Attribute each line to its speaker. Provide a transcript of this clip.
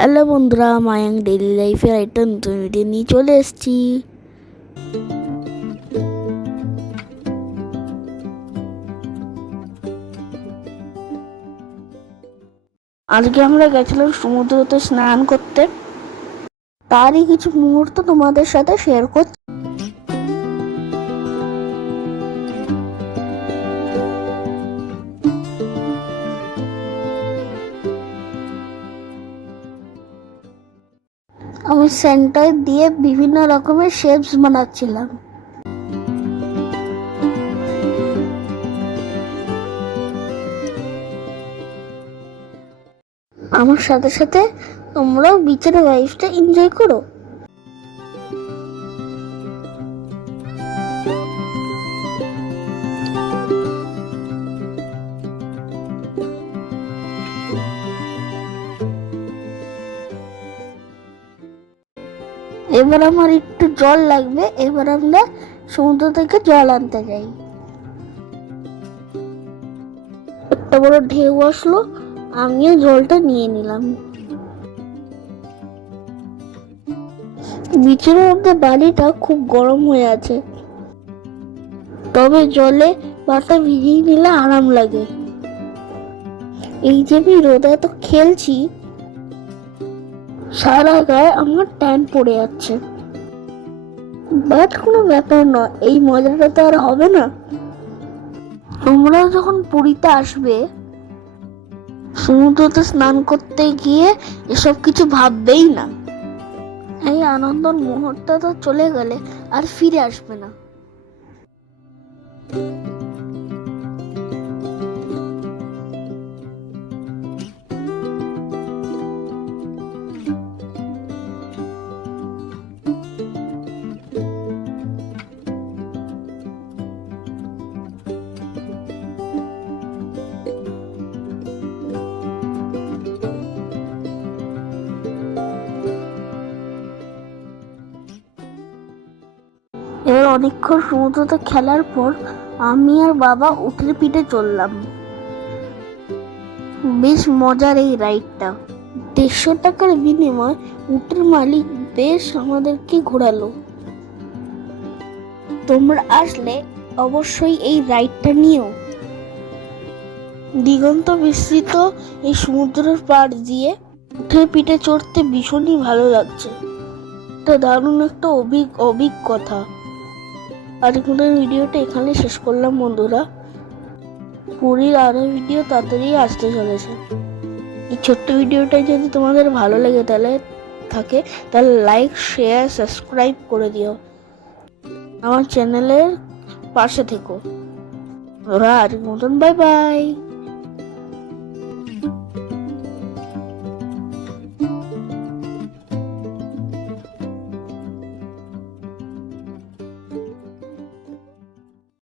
Speaker 1: Hello বন্ধুরা Mayang daily লাইফের একটা নতুন ভিডিও নিয়ে চলে এসেছি। আজকে আমরা গেছিলাম সমুদ্রতে স্নান করতে। তারই কিছু মুহূর্ত তোমাদের সাথে শেয়ার করছি। আমি সেন্টার দিয়ে বিভিন্ন রকমের শেপস বানাচ্ছিলাম। আমার সাথে সাথে তোমরাও বিচারের লাইফটা এনজয় করো। এবার আমার একটু জল লাগবে, এবার আমরা সমুদ্র থেকে জল আনতে যাই। একটা বড় ঢেউ আসলো, আমিও জলটা নিয়ে নিলাম। বিচের মধ্যে বালিটা খুব গরম হয়ে আছে। তবে জলে পাটা ভিজিয়ে নিলে আরাম লাগে। এই যে আমি রোদে তো খেলছি সারা গায়ে আমার ট্যান পড়ে যাচ্ছে। বাট কোনো ব্যাপার নয় এই মজাটা তো আর হবে না। তোমরা যখন পুরীতে আসবে, সমুদ্রতে স্নান করতে গিয়ে এসব কিছু ভাববেই না। এই আনন্দর মুহূর্ত তো চলে গেলে আর ফিরে আসবে না। অনেকক্ষণ সমুদ্রতে খেলার পর আমি আর বাবা উঠের পিঠে চললাম। বেশ মজার এই রাইডটা। দেড়শো টাকার বিনিময় উটের মালিক বেশ আমাদেরকে ঘোরালো। তোমরা আসলে অবশ্যই এই রাইডটা নিও। দিগন্ত বিস্তৃত এই সমুদ্রের পাড় দিয়ে উঠে পিঠে চড়তে ভীষণই ভালো লাগছে। একটা দারুণ একটা অভিজ্ঞ অভিজ্ঞতা। আজকের ভিডিওটা এখানে শেষ করলাম বন্ধুরা। পুরীর আরও ভিডিও তাড়াতাড়ি আসতে চলেছে। এই ছোট্ট ভিডিওটা যদি তোমাদের ভালো লেগে তাহলে থাকে, তাহলে লাইক শেয়ার সাবস্ক্রাইব করে দিও। আমার চ্যানেলের পাশে থেকো। ওরা আজকের মতন বাই বাই